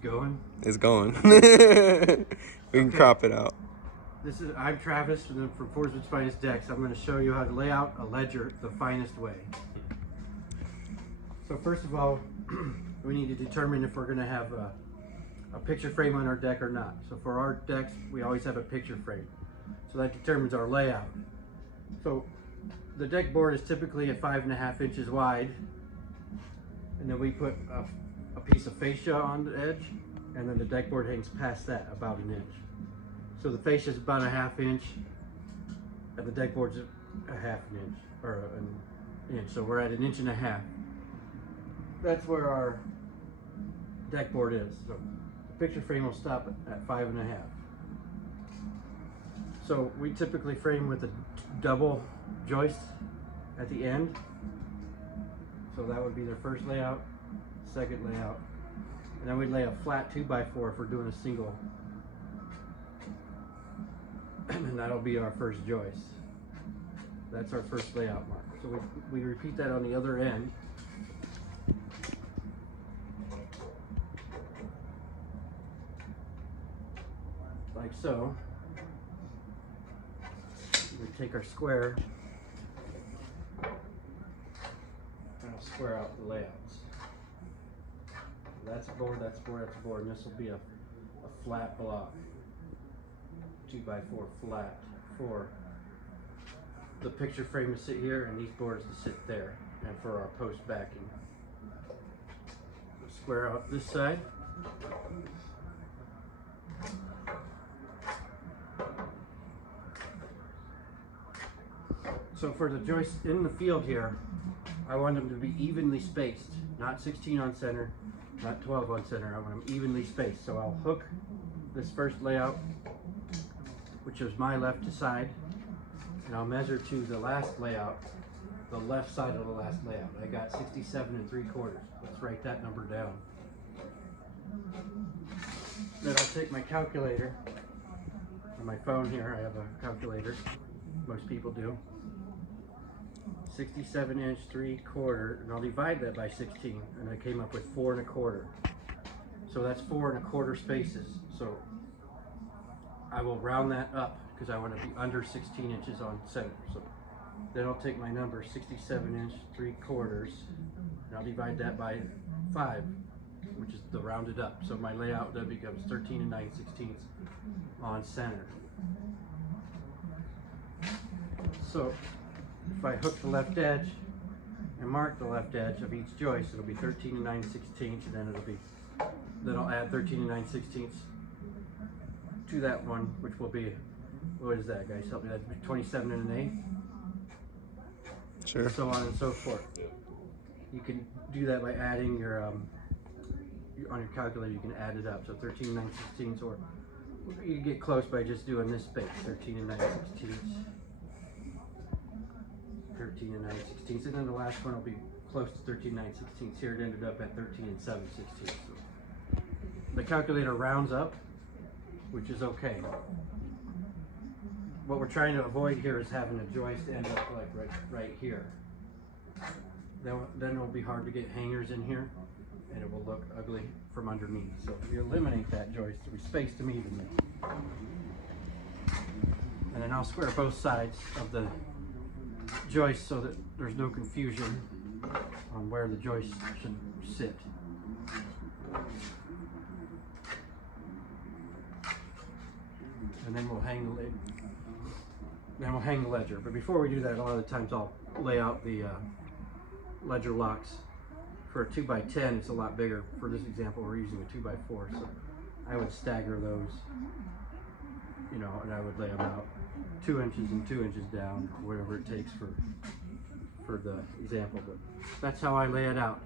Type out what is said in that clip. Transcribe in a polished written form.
going? It's going. We can crop it out. I'm Travis from Foresman's Finest Decks. I'm going to show you how to lay out a ledger the finest way. So first of all, we need to determine if we're going to have a picture frame on our deck or not. So for our decks, we always have a picture frame. So that determines our layout. So the deck board is typically at 5.5 inches wide, and then we put a piece of fascia on the edge, and then the deck board hangs past that about an inch. So the fascia is about 1/2 inch, and the deck board's 1/2 inch, or an inch. So we're at 1.5 inches. That's where our deck board is. So the picture frame will stop at 5.5. So we typically frame with a double joist at the end. So that would be the first layout, second layout. And then we'd lay a flat 2x4 if we're doing a single. And that'll be our first joist. That's our first layout mark. So we repeat that on the other end. Like so. We take our square and I'll square out the layouts. That's a board, that's a board, that's a board, and this will be a flat block. 2x4 flat for the picture frame to sit here and these boards to sit there, and for our post backing. Square out this side. So for the joists in the field here, I want them to be evenly spaced, not 16 on center, not 12 on center. I want them evenly spaced. So I'll hook this first layout, which is my left side, and I'll measure to the last layout, the left side of the last layout. I got 67 3/4. Let's write that number down. Then I'll take my calculator, on my phone here I have a calculator, most people do. 67 inch 3/4, and I'll divide that by 16, and I came up with 4 1/4. So that's 4 1/4 spaces. So I will round that up because I want to be under 16 inches on center. So then I'll take my number 67 inch 3/4, and I'll divide that by 5, which is the rounded up. So my layout then becomes 13 9/16 on center. So if I hook the left edge and mark the left edge of each joist, it'll be 13 9/16, and then I'll add 13 9/16 to that one, which will be, what is that, guys? Help me, that's 27 1/8. Sure. So on and so forth. You can do that by adding your on your calculator. You can add it up. So 13 9/16, or you get close by just doing this space, 13 9/16. 13 9/16, and then the last one will be close to 13 9/16. Here it ended up at 13 7/16. So the calculator rounds up, which is okay. What we're trying to avoid here is having a joist end up like right here. Then it will be hard to get hangers in here, and it will look ugly from underneath. So we eliminate that joist, we space them evenly. And then I'll square both sides of the joist so that there's no confusion on where the joist should sit. And then we'll hang the lid. Then we'll hang the ledger. But before we do that, a lot of the times I'll lay out the ledger locks. For a 2x10, it's a lot bigger. For this example, we're using a 2x4, so I would stagger those, you know, and I would lay them out 2 inches and 2 inches down, whatever it takes for the example. But that's how I lay it out.